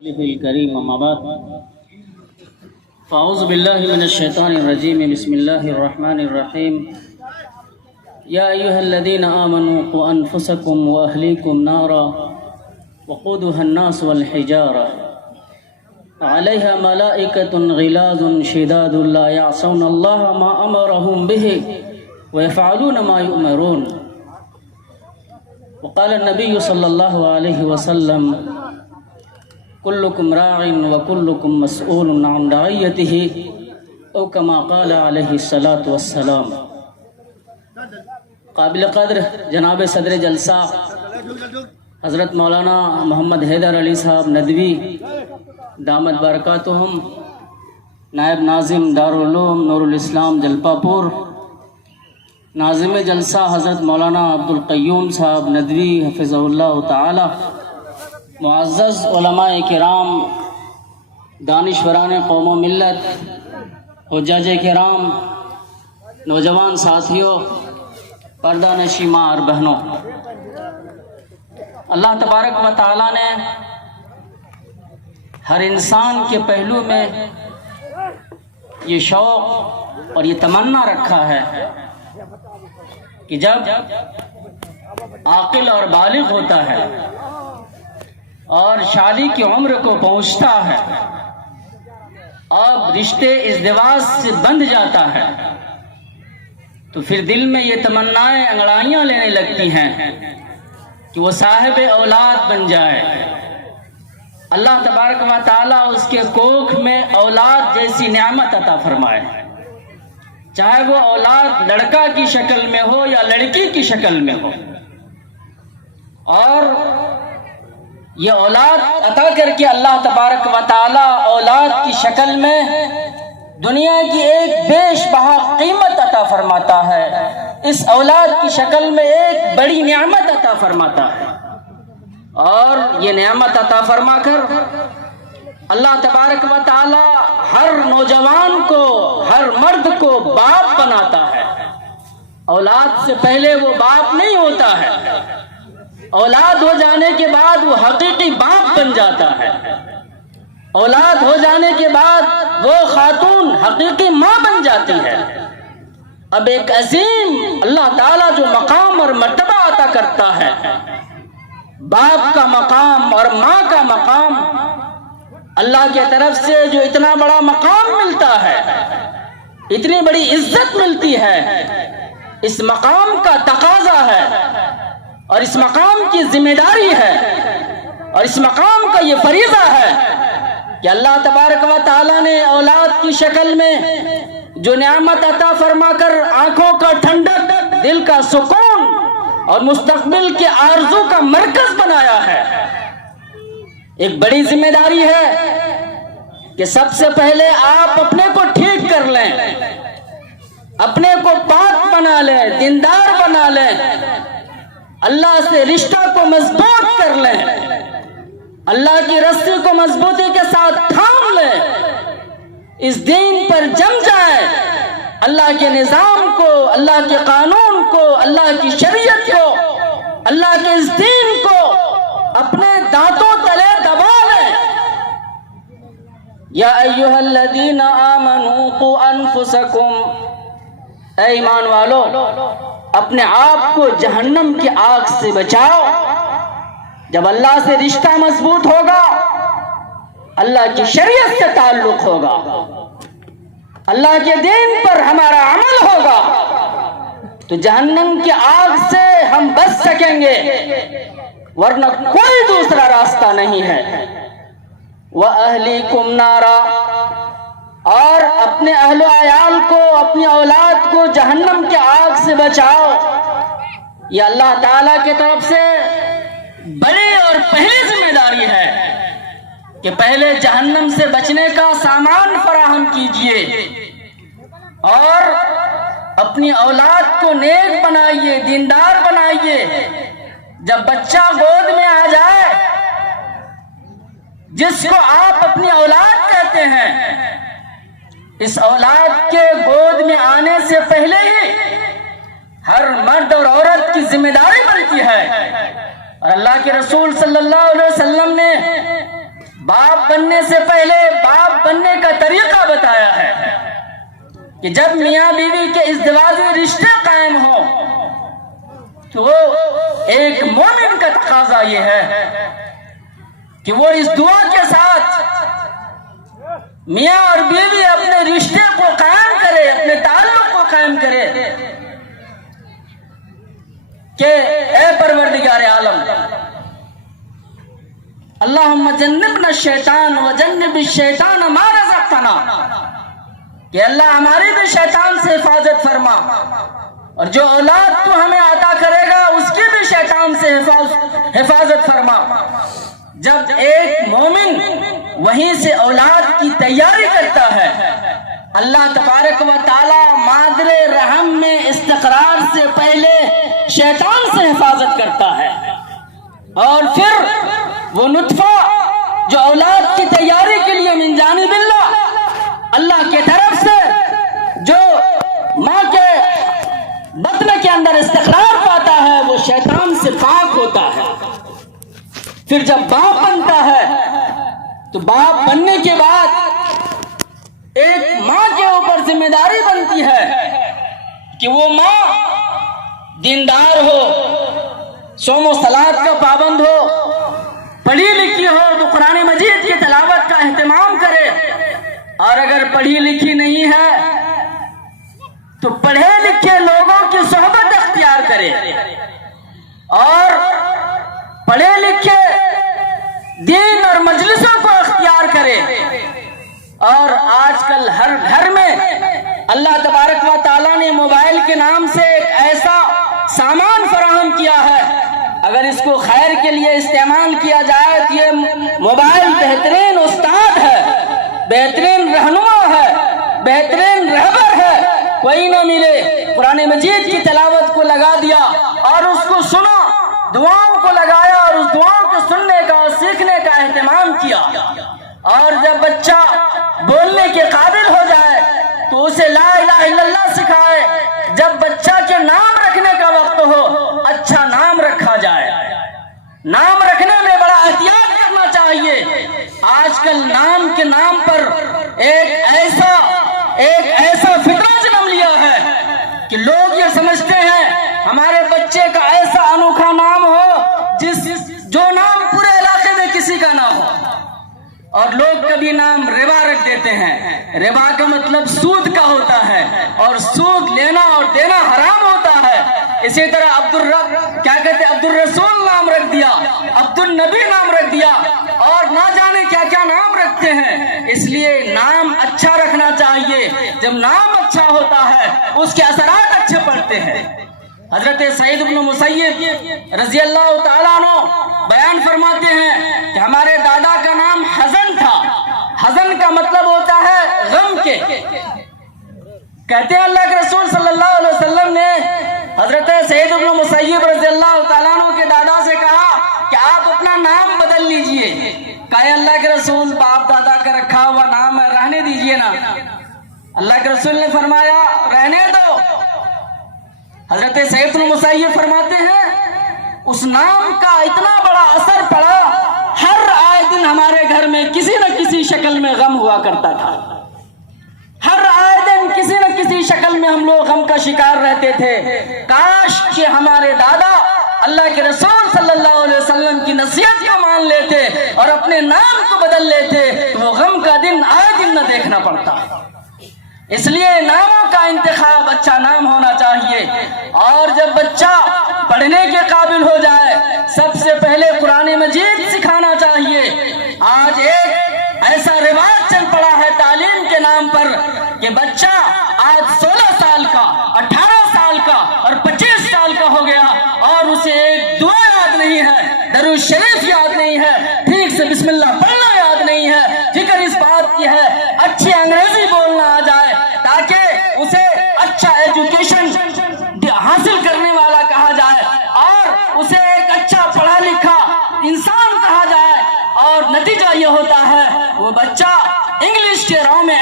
الكريم أما بعد فأعوذ بالله من الشيطان الرجيم بسم الله الرحمن الرحيم يا أيها الذين آمنوا قوا أنفسكم وأهليكم نارا وقودها الناس والحجارة عليها ملائكة غلاظ شداد لا يعصون الله ما أمرهم به ويفعلون ما يؤمرون وقال النبي صلى الله عليه وسلم كلكم راع وكلكم مسؤول عن رعيته او كما قال علیہ الصلاۃ والسلام۔ قابل قدر جناب صدر جلسہ حضرت مولانا محمد حیدر علی صاحب ندوی دامت برکاتہم، نائب ناظم دارالعلوم نور الاسلام جلپا پور، ناظم جلسہ حضرت مولانا عبدالقیوم صاحب ندوی حفظہ اللہ تعالی، معزز علماء کرام، دانشوران قوم و ملت، حجاج کرام، نوجوان ساتھیوں، پردہ نشی ماں اور بہنوں، اللہ تبارک و تعالیٰ نے ہر انسان کے پہلو میں یہ شوق اور یہ تمنا رکھا ہے کہ جب عاقل اور بالغ ہوتا ہے اور شادی کی عمر کو پہنچتا ہے، اب رشتے ازدواج سے بندھ جاتا ہے، تو پھر دل میں یہ تمنائیں انگڑائیاں لینے لگتی ہیں کہ وہ صاحب اولاد بن جائے۔ اللہ تبارک و تعالیٰ اس کے کوکھ میں اولاد جیسی نعمت عطا فرمائے، چاہے وہ اولاد لڑکا کی شکل میں ہو یا لڑکی کی شکل میں ہو، اور یہ اولاد عطا کر کے اللہ تبارک و تعالی اولاد کی شکل میں دنیا کی ایک بیش بہا قیمت عطا فرماتا ہے، اس اولاد کی شکل میں ایک بڑی نعمت عطا فرماتا ہے، اور یہ نعمت عطا فرما کر اللہ تبارک و تعالی ہر نوجوان کو، ہر مرد کو باپ بناتا ہے۔ اولاد سے پہلے وہ باپ نہیں ہوتا ہے، اولاد ہو جانے کے بعد وہ حقیقی باپ بن جاتا ہے، اولاد ہو جانے کے بعد وہ خاتون حقیقی ماں بن جاتی ہے۔ اب ایک عظیم اللہ تعالیٰ جو مقام اور مرتبہ عطا کرتا ہے، باپ کا مقام اور ماں کا مقام، اللہ کی طرف سے جو اتنا بڑا مقام ملتا ہے، اتنی بڑی عزت ملتی ہے، اس مقام کا تقاضا ہے اور اس مقام کی ذمہ داری ہے اور اس مقام کا یہ فریضہ ہے کہ اللہ تبارک و تعالیٰ نے اولاد کی شکل میں جو نعمت عطا فرما کر آنکھوں کا ٹھنڈک، دل کا سکون اور مستقبل کے آرزو کا مرکز بنایا ہے، ایک بڑی ذمہ داری ہے کہ سب سے پہلے آپ اپنے کو ٹھیک کر لیں، اپنے کو پاک بنا لیں، دیندار بنا لیں، اللہ سے رشتہ کو مضبوط کر لیں، اللہ کی رسی کو مضبوطی کے ساتھ تھام لیں، اس دین پر جم جائیں، اللہ کے نظام کو، اللہ کے قانون کو، اللہ کی شریعت کو، اللہ کے اس دین کو اپنے دانتوں تلے دبا لیں۔ یا ایھا الذین آمنوا قوا انفسکم، اے ایمان والو اپنے آپ کو جہنم کی آگ سے بچاؤ۔ جب اللہ سے رشتہ مضبوط ہوگا، اللہ کی شریعت سے تعلق ہوگا، اللہ کے دین پر ہمارا عمل ہوگا، تو جہنم کی آگ سے ہم بچ سکیں گے، ورنہ کوئی دوسرا راستہ نہیں ہے۔ وَأَهْلِكُمْ نَارًا، اور اپنے اہل و عیال کو، اپنی اولاد کو جہنم کے آگ سے بچاؤ۔ یہ اللہ تعالیٰ کی طرف سے بڑی اور پہلی ذمہ داری ہے کہ پہلے جہنم سے بچنے کا سامان فراہم کیجئے اور اپنی اولاد کو نیک بنائیے، دیندار بنائیے۔ جب بچہ گود میں آ جائے، جس کو آپ اپنی اولاد کہتے ہیں، اس اولاد کے گود میں آنے سے پہلے ہی ہر مرد اور عورت کی ذمہ داری بنتی ہے، اور اللہ کے رسول صلی اللہ علیہ وسلم نے باپ بننے سے پہلے باپ بننے کا طریقہ بتایا ہے کہ جب میاں بیوی کے ازدواجی رشتے قائم ہوں تو وہ ایک مومن کا تقاضا یہ ہے کہ وہ اس دعا کے ساتھ میاں اور بیوی اپنے رشتے کو قائم کرے، اپنے تعلق کو قائم کرے کہ اے پروردگار عالم اللہم جنبنا الشیطان وجنب الشیطان ما رزقتنا، کہ اللہ ہماری بھی شیطان سے حفاظت فرما، اور جو اولاد تو ہمیں عطا کرے گا اس کی بھی شیطان سے حفاظت فرما۔ جب ایک مومن وہیں سے اولاد کی تیاری کرتا ہے، اللہ تبارک و تعالی مادر رحم میں استقرار سے پہلے شیطان سے حفاظت کرتا ہے، اور پھر وہ نطفہ جو اولاد کی تیاری کے لیے من جانب اللہ کی طرف سے جو ماں کے بطن کے اندر استقرار پاتا ہے وہ شیطان سے پاک ہوتا ہے۔ پھر جب باپ بنتا ہے تو باپ بننے کے بعد ایک ماں کے اوپر ذمہ داری بنتی ہے کہ وہ ماں دیندار ہو، صوم و صلات کا پابند ہو، پڑھی لکھی ہو، وہ قرآن مجید کی تلاوت کا اہتمام کرے، اور اگر پڑھی لکھی نہیں ہے تو پڑھے لکھے لوگوں کی صحبت اختیار کرے، اور پڑھے لکھے دین اور مجلسوں کو اختیار کرے۔ اور آج کل ہر گھر میں اللہ تبارک و تعالیٰ نے موبائل کے نام سے ایک ایسا سامان فراہم کیا ہے، اگر اس کو خیر کے لیے استعمال کیا جائے تو یہ موبائل بہترین استاد ہے، بہترین رہنما ہے، بہترین رہبر ہے۔ کوئی نہ ملے قرآن مجید کی تلاوت کو لگا دیا اور اس کو سنا، دعاؤں کو لگایا اور اس دعاؤں کو سننے کا اور سیکھنے کا اہتمام کیا، اور جب بچہ بولنے کے قابل ہو جائے تو اسے لا الہ الا اللہ سکھائے، جب بچہ کے نام رکھنے کا وقت ہو اچھا نام رکھا جائے۔ نام رکھنے میں بڑا احتیاط کرنا چاہیے۔ آج کل نام کے نام پر ایک ایسا فتنہ جنم لیا ہے کہ لوگ یہ سمجھتے ہیں ہمارے بچے کا ایسا انوکھا نام ہو جو نام پورے علاقے میں کسی کا نہ ہو، اور لوگ کبھی نام ربا رکھ دیتے ہیں۔ ربا کا مطلب سود کا ہوتا ہے، اور سود لینا اور دینا حرام ہوتا ہے۔ اسی طرح عبد الرسول نام رکھ دیا، عبد النبی نام رکھ دیا، اور نہ جانے کیا کیا نام رکھتے ہیں۔ اس لیے نام اچھا رکھنا چاہیے، جب نام اچھا ہوتا ہے اس کے اثرات اچھے پڑتے ہیں۔ حضرت سعید بن مسیب رضی اللہ تعالیٰ عنہ بیان فرماتے ہیں کہ ہمارے دادا کا نام حزن تھا۔ حزن کا مطلب ہوتا ہے غم کے۔ کہتے ہیں اللہ کے رسول صلی اللہ علیہ وسلم نے حضرت سعید بن مسیب رضی اللہ تعالیٰ عنہ کے دادا سے کہا کہ آپ اپنا نام بدل لیجئے۔ کہا اللہ کے رسول باپ دادا کا رکھا ہوا نام ہے، رہنے دیجئے نا۔ اللہ کے رسول نے فرمایا رہنے دو۔ حضرت سعید بن مسیب فرماتے ہیں اس نام کا اتنا بڑا اثر پڑا، ہر آئے دن ہمارے گھر میں کسی نہ کسی شکل میں غم ہوا کرتا تھا۔ ہر آئے دن کسی نہ کسی شکل میں ہم لوگ غم کا شکار رہتے تھے۔ کاش کہ ہمارے دادا اللہ کے رسول صلی اللہ علیہ وسلم کی نصیحت کو مان لیتے اور اپنے نام کو بدل لیتے تو وہ غم کا دن آئے دن نہ دیکھنا پڑتا۔ اس لیے ناموں کا انتخاب اچھا نام ہونا چاہیے، اور جب بچہ پڑھنے کے قابل ہو جائے سب سے پہلے قرآن مجید سکھانا چاہیے۔ آج ایک ایسا رواج چل پڑا ہے تعلیم کے نام پر کہ بچہ آج 16 سال کا، 18 سال کا اور 25 سال کا ہو گیا اور اسے ایک دعا یاد نہیں ہے، درود شریف یاد نہیں ہے، ٹھیک سے بسم اللہ پڑھنا یاد نہیں ہے۔ فکر اس بات کی ہے اچھی انگریزی بولنا آ جائے تاکہ اسے اچھا ایجوکیشن حاصل کرنے والا کہا جائے اور اسے ایک اچھا پڑھا لکھا انسان کہا جائے، اور نتیجہ یہ ہوتا ہے وہ بچہ انگلش کے راہ میں